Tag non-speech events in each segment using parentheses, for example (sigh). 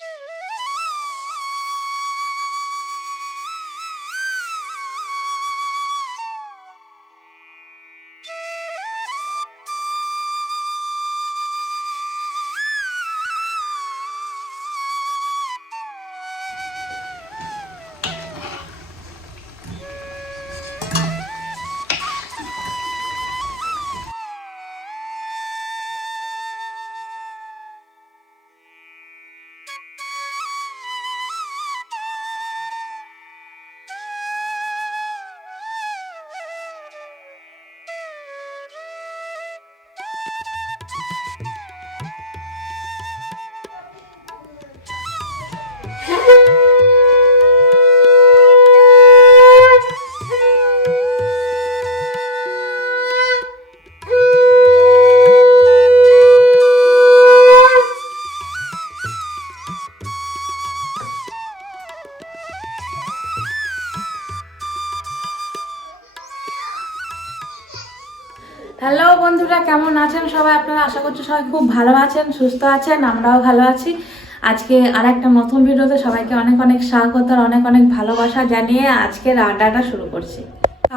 Yeah. (laughs) Hello বন্ধুরা, কেমন আছেন সবাই? আপনারা আশা করছি সবাই খুব ভালো আছেন, সুস্থ আছেন, আমরাও ভালো আছি। আজকে আর একটা নতুন ভিডিওতে সবাইকে অনেক অনেক স্বাগত আর অনেক অনেক ভালোবাসা জানিয়ে আজকের আড্ডাটা শুরু করছি।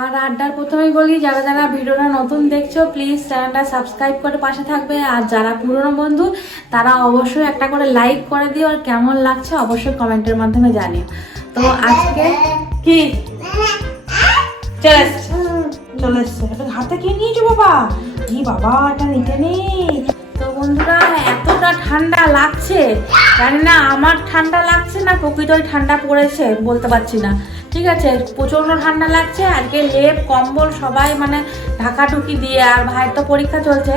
আর আড্ডার প্রথমেই বলি, যারা যারা ভিডিওটা নতুন দেখছ প্লিজ চ্যানেলটা সাবস্ক্রাইব করে পাশে থাকবে। আর যারা পুরনো বন্ধু, তারা অবশ্যই একটা করে লাইক করে দিও আর কেমন লাগছে অবশ্যই কমেন্টের মাধ্যমে জানিও। তো আজকে কি? চলে চলে এসছে। এটা হাতে কি নিয়েছো বাবা কি বাবা, এটা নিতে নেই। তো বন্ধুরা, এতটা ঠান্ডা লাগছে। জানি না, আমার ঠান্ডা লাগছে না প্রকৃতই ঠান্ডা পড়েছে, বলতে পারছি না। ঠিক আছে, প্রচণ্ড ঠান্ডা লাগছে, আজকে লেপ, কম্বল সবাই মানে ঢাকাঢুকি দিয়ে, আর ভাইয়ের তো পরীক্ষা চলছে।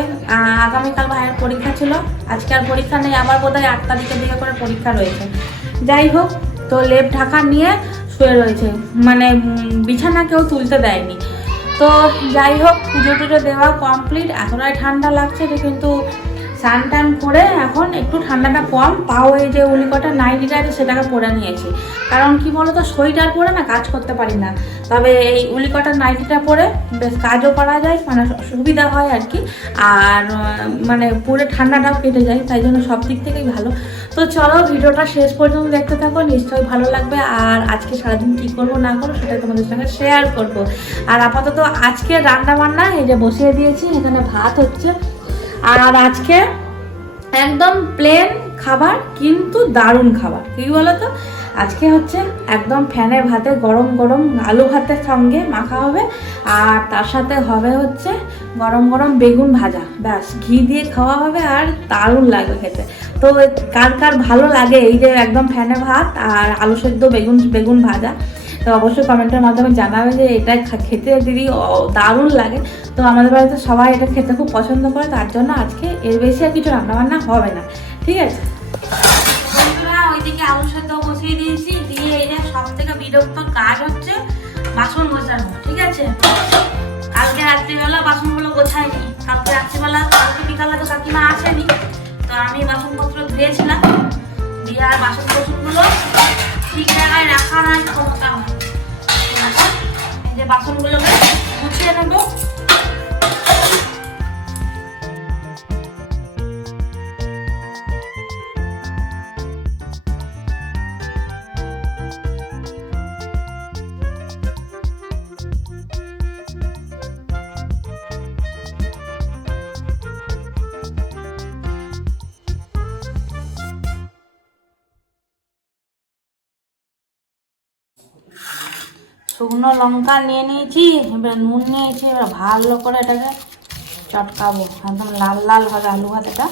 আগামীকাল ভাইয়ের পরীক্ষা ছিল। আজকে আর পরীক্ষা নেই, আবার বোধহয় আট তারিখের দিকে করে পরীক্ষা রয়েছে। যাই হোক, তো লেপ ঢাকা নিয়ে শুয়ে রয়েছে। মানে বিছানা কেউ তুলতে দেয়নি। তো যাই হোক পুজো টুজো দেওয়া কমপ্লিট এতটাই ঠান্ডা লাগছে যে কিন্তু স্নান টান করে এখন একটু ঠান্ডাটা কম, তাও এই যে উলিকটা নাইটিটা আছে সেটাকে পরে নিয়েছি। কারণ কি বলতো, সোয়েটার পরে না কাজ করতে পারি না। তবে এই উলিকটার নাইটিটা পরে বেশ কাজও করা যায় মানে সুবিধা হয় আর কি। আর মানে পুরো ঠান্ডাটাও কেটে যায়, তাই জন্য সব দিক থেকেই ভালো। তো চলো ভিডিওটা শেষ পর্যন্ত দেখতে থাকো, নিশ্চয়ই ভালো লাগবে। আর আজকে সারাদিন কী করব না করব সেটা তোমাদের সঙ্গে শেয়ার করব। আর আপাতত আজকে রান্না বান্না এই যে বসিয়ে দিয়েছি, এখানে ভাত হচ্ছে। আর আজকে একদম প্লেন খাবার, কিন্তু দারুণ খাবার। কি বলো তো আজকে হচ্ছে একদম ফ্যানের ভাতে, গরম গরম আলু ভাতের সঙ্গে মাখা হবে। আর তার সাথে হবে হচ্ছে গরম গরম বেগুন ভাজা। ব্যাস, ঘি দিয়ে খাওয়া হবে আর দারুণ লাগবে খেতে। তো কার কার ভালো লাগে এই যে একদম ফ্যানে ভাত আর আলু সেদ্ধ বেগুন বেগুন ভাজা? তো অবশ্যই কমেন্টের মাধ্যমে জানাবে যে এটা খেতে দিদি দারুণ লাগে। তো আমাদের বাড়িতে সবাই এটা খেতে খুব পছন্দ করে, তার জন্য আজকে এর বেশি আর কিছু রান্নাবান্না হবে না। ঠিক আছে? ওইদিকে বসিয়ে দিয়েছি। দিয়ে এই যে সব থেকে বিরক্ত কাজ হচ্ছে বাসন ঠিক আছে? কালকে রাত্রিবেলা বাসনগুলো রাত্রিবেলা বিকালে তো আসেনি, তো আমি বাসনপত্র ধুয়েছিলাম। দিয়ে আর বাসন কোসনগুলো ঠিক জায়গায় রাখা নাই ক্ষমতা হয় যে বাসনগুলোকে গুছিয়ে নেব। শুকনো লঙ্কা নিয়ে নিয়েছি, এবার নুন নিয়েছি, এবার ভালো করে এটাকে চটকাবো। একদম লাল লাল ভাবে আলু ভাজাটা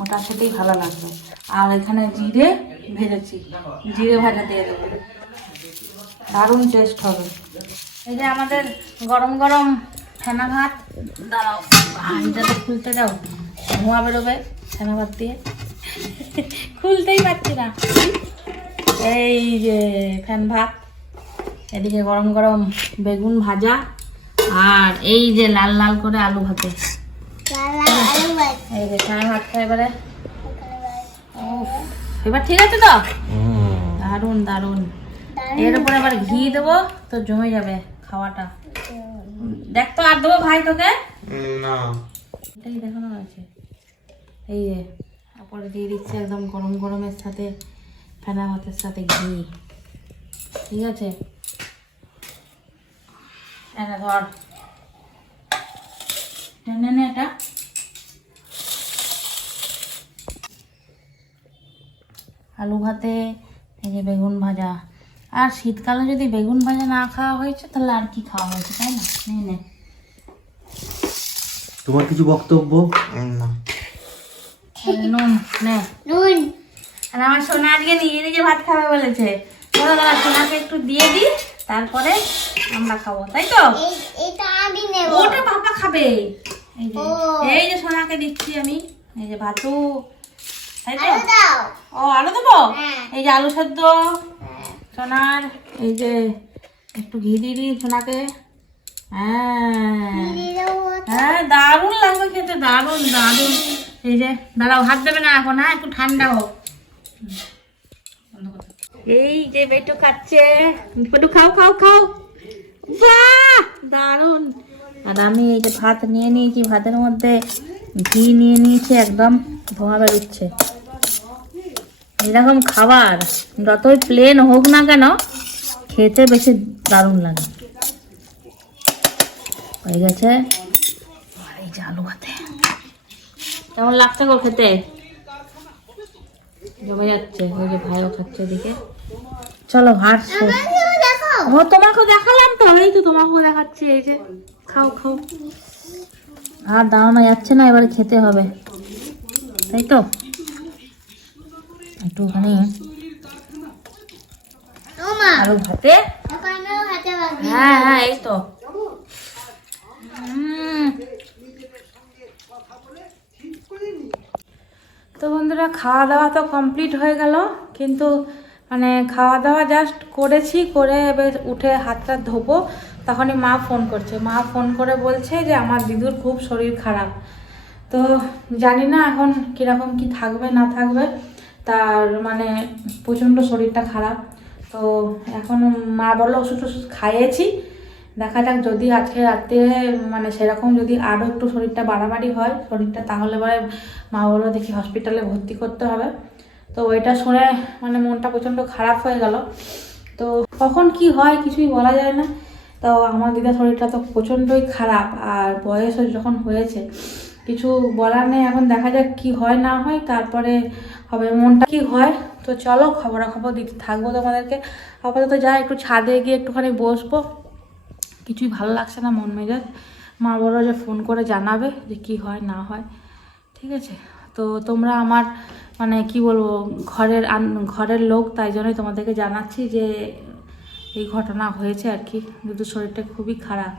ওটার সাথেই ভালো লাগবে। আর এখানে জিরে ভেজেছি, জিরে ভাজা দিয়ে দেবো। দারুণ টেস্ট হবে। এই যে আমাদের গরম গরম ফেনা ভাত, দাঁড়াও হাঁড়িটাতে খুলতে দাও। ধোঁয়া বেরোবে ফেনা ভাত দিয়ে। খুলতেই পারছি না। এই যে ফ্যান ভাত। এদিকে গরম গরম বেগুন ভাজা আর এই যে লাল লাল করে আলু ভাতে। এই যে ফ্যান ভাতটা এবারে। ঠিক আছে তো? দারুণ দারুণ। এর উপরে এবার ঘি দেবো তো জমে যাবে খাওয়াটা। দেখ তো আর দেবো ভাই তোকে? না। এটাই দেখানো আছে এই যে তারপরে দিয়ে দিচ্ছে একদম গরম গরমের সাথে ফেনা ভাতের সাথে ঘি। ঠিক আছে? এটা ধর। টেনে নে এটা। আলু ভাতে এই যে বেগুন ভাজা। আর শীতকালে যদি বেগুন ভাজা না খাওয়া হয়েছে তাহলে আর কি খাওয়া হয়েছে তাই না? নে নে। তোমার কিছু বক্তব্য? না। নুন নে। নুন। আর আমার সোনা আজকে নিজে নিজে ভাত খাবে বলেছে। বলো সোনাকে একটু দিয়ে দিই। তারপরে আমরা খাব তাই তো? এটা আমি নেব। ওটা পাপা খাবে। এই যে এই যে সোনাকে দিচ্ছি আমি। এই যে ভাতু। তাই তো? ও আলু দেবো? হ্যাঁ। এই যে আলু সেদ্ধ। সোনার এই যে একটু ঘি দিয়ে দিই সোনাকে। হ্যাঁ। হ্যাঁ দারুণ লাগবে খেতে দারুণ দারুণ। এই যে দাঁড়াও হাত দেবে না এখন হ্যাঁ একটু ঠান্ডা হোক। বন্ধ করো। এই যে বেটু খাচ্ছে। বেটু খাও খাও খাও। বাহ! দারুণ। আর আমি এই যে ভাত নিয়ে নিয়েছি, ভাতের মধ্যে ঘি নিয়ে নিয়েছি, একদম ধোঁয়া বেরোচ্ছে। এরকম খাবার, যতই প্লেন হোক না কেন, খেতে বেশি দারুণ লাগে। হয়ে গেছে। আর এই যে আলু ভাতে। কেমন লাগছে গো খেতে? জমে যাচ্ছে। ওই যে ভাইও খাচ্ছে এদিকে। চলো দেখো ও তোমাকে দেখালাম তো এই তো তোমাকেও দেখাচ্ছি এই যে খাও খাও। আর দাঁড়ানো যাচ্ছে না এবারে খেতে হবে। তাই তো? একটুখানি। আলু ভাতে? হ্যাঁ হ্যাঁ এই তো। তো বন্ধুরা খাওয়া দাওয়া তো কমপ্লিট হয়ে গেল কিন্তু মানে খাওয়া দাওয়া জাস্ট করেছি, করে এবার উঠে হাতটা ধোবো। তখনই মা ফোন করছে। মা ফোন করে বলছে যে, আমার দিদুর খুব শরীর খারাপ। তো জানি না এখন কীরকম কি থাকবে, না থাকবে। তার মানে প্রচণ্ড শরীরটা খারাপ। তো এখন মা বলল, ওষুধ টষুধ খাইয়েছি। দেখা যাক যদি আজকে রাত্রে মানে সেরকম যদি আরও একটু শরীরটা বাড়াবাড়ি হয়, শরীরটা তাহলে পরে মা বলল, দেখি হসপিটালে ভর্তি করতে হবে। তো ওইটা শুনে মানে মনটা প্রচণ্ড খারাপ হয়ে গেল। তো কখন কি হয় কিছুই বলা যায় না। তো আমার দিদার শরীরটা তো প্রচণ্ডই খারাপ আর বয়স যখন হয়েছে, কিছু বলার নেই। এখন দেখা যাক কি হয় না হয়, তারপরে হবে মনটা কি হয়। তো চলো খবরাখবর দিতে থাকব তোমাদেরকে। আপাতত যা একটু ছাদে গিয়ে একটুখানি বসবো। কিছুই ভালো লাগছে না মন মেজাজ। মা বলল যে ফোন করে জানাবে যে কি হয় না হয়। ঠিক আছে? তো তোমরা আমার মানে কি বলব, ঘরের ঘরের লোক, তাই জন্যই তোমাদেরকে জানাচ্ছি যে এই ঘটনা হয়েছে আর কি। দিদুর শরীরটা খুবই খারাপ।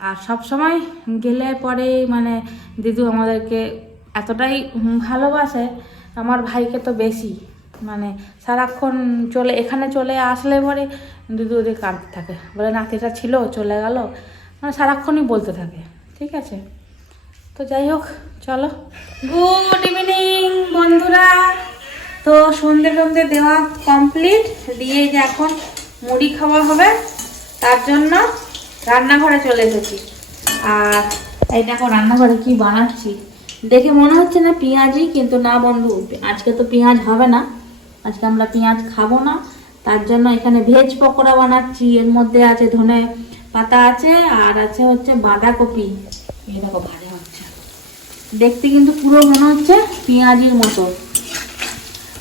আর সব সময় গেলে পরে মানে দিদু আমাদেরকে এতটাই ভালোবাসে, আমার ভাইকে তো বেশি। মানে সারাক্ষণ চলে, এখানে চলে আসলে পরে দিদু ওদের কাঁদতে থাকে। বলে নাতিটা ছিল, চলে গেল। মানে সারাক্ষণই বলতে থাকে। ঠিক আছে? তো যাই হোক, চলো। গুড ইভিনিং, বন্ধুরা। তো সন্ধে সন্ধে দেওয়া কমপ্লিট। দিয়ে যে এখন মুড়ি খাওয়া হবে, তার জন্য রান্নাঘরে চলে এসেছি। আর এই দেখো, রান্নাঘরে কি বানাচ্ছি? দেখে মনে হচ্ছে না পেঁয়াজই কিন্তু না বন্ধু, আজকে তো পেঁয়াজ হবে না। আজকে আমরা পেঁয়াজ খাব না। তার জন্য এখানে ভেজ পকোড়া বানাচ্ছি। এর মধ্যে আছে ধনে পাতা আছে, আর আছে হচ্ছে বাঁধাকপি। এই দেখো হচ্ছে দেখতে কিন্তু পুরো মনে হচ্ছে পেঁয়াজির মতো।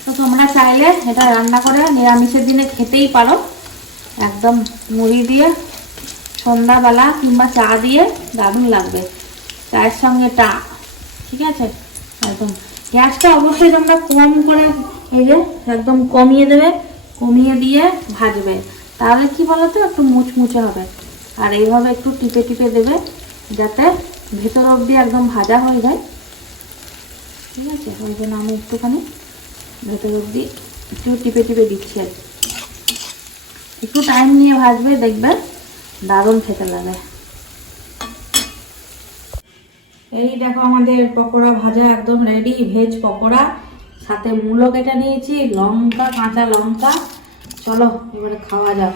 তো তোমরা চাইলে এটা রান্না করে নিরামিষের দিনে খেতেই পারো। একদম মুড়ি দিয়ে, সন্ধ্যাবেলা কিংবা চা দিয়ে দারুণ লাগবে। চায়ের সঙ্গে টা, ঠিক আছে? একদম। গ্যাসটা অবশ্যই তোমরা কম করে এই যে একদম কমিয়ে দেবে, কমিয়ে দিয়ে ভাজবে। তাহলে কি বলতো? একটু মুচমুচে হবে। আর এইভাবে একটু টিপে টিপে দেবে, যাতে ভেতর অবধি একদম ভাজা হয়ে যায়। ঠিক আছে, ওই জন্য আমি একটুখানি ভেতর অবধি একটু টিপে টিপে দিচ্ছি আর একটু টাইম নিয়ে ভাজবে, দেখবে দারুণ খেতে লাগে। এই দেখো আমাদের পকোড়া ভাজা একদম রেডি ভেজ পকোড়া। সাথে মূলো কেটে নিয়েছি, লঙ্কা, কাঁচা লঙ্কা। চলো, এবারে খাওয়া যাক।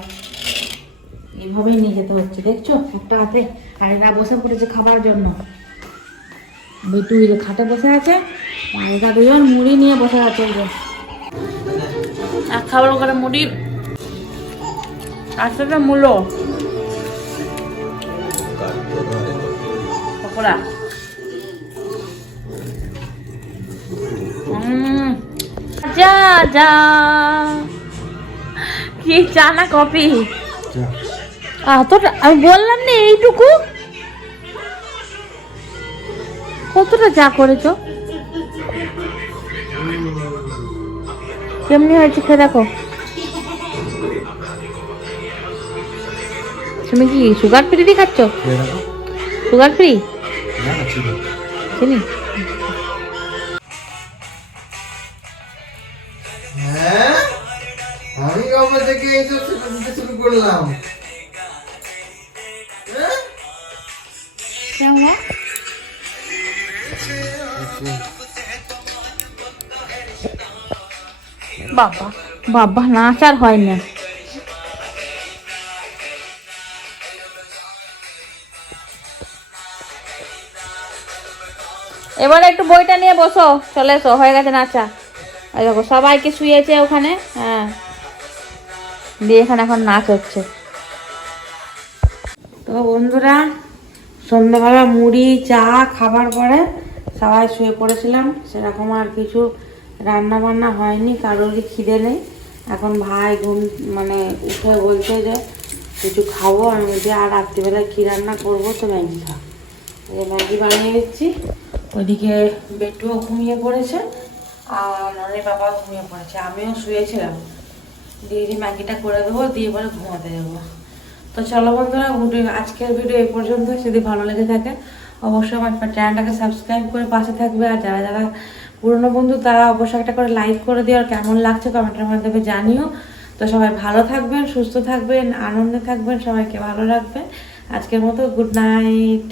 এইভাবেই নিয়ে যেতে হচ্ছে, দেখছ? একটা হাতে আর এরা বসে পড়েছে খাবার জন্য। বিটু খাটে বসে আছে এটা দুজন মুড়ি নিয়ে বসে আছে যে। খাবার করে মুড়ি। আর সেটা মূলো পকোড়া। উম, যা যা। কি চা না কফি? এতটা আমি বললাম না এইটুকু? কতটা চা করেছ? কেমনি হয়েছে খেয়ে দেখো। তুমি কি সুগার ফ্রি দিয়ে খাচ্ছ? সুগার ফ্রি চিনি? হ্যাঁ? আমি কবে থেকে এইসব শুরু করলাম? বাবা বাবা হয় না। এবার একটু বইটা নিয়ে বসো, চলে এসো, হয়ে গেছে নাচা। এই দেখো, সবাইকে শুয়েছে ওখানে হ্যাঁ। দিয়ে এখানে এখন নাচ হচ্ছে। তো বন্ধুরা, সন্ধ্যাবেলা মুড়ি, চা, খাবার পরে সবাই শুয়ে পড়েছিলাম, সেরকম আর কিছু রান্না বান্না হয়নি কারোরই খিদে নেই? এখন ভাই ঘুম মানে উঠে বলছে যে, কিছু খাব, আমি বলছি, আর রাত্রিবেলায় কী রান্না করব? তো ম্যাগি খা। ম্যাগি বানিয়ে দিচ্ছি। ওইদিকে বেটুও ঘুমিয়ে পড়েছে, আর ননের বাবা ঘুমিয়ে পড়েছে, আমিও শুয়েছিলাম। দিয়ে ম্যাগিটা করে দেবো, দিয়ে পরে ঘুমাতে যাব। তো চলো বন্ধুরা, ভিডিও, আজকের ভিডিও এই পর্যন্ত যদি ভালো লেগে থাকে, অবশ্যই আমার চ্যানেলটাকে সাবস্ক্রাইব করে পাশে থাকবে। আর যারা যারা পুরনো বন্ধু তারা অবশ্যই একটা করে লাইক করে দিও, আর কেমন লাগছে কমেন্টের মাধ্যমে জানিও। তো সবাই ভালো থাকবেন, সুস্থ থাকবেন, আনন্দে থাকবেন, সবাইকে ভালো রাখবেন। আজকের মতো গুড নাইট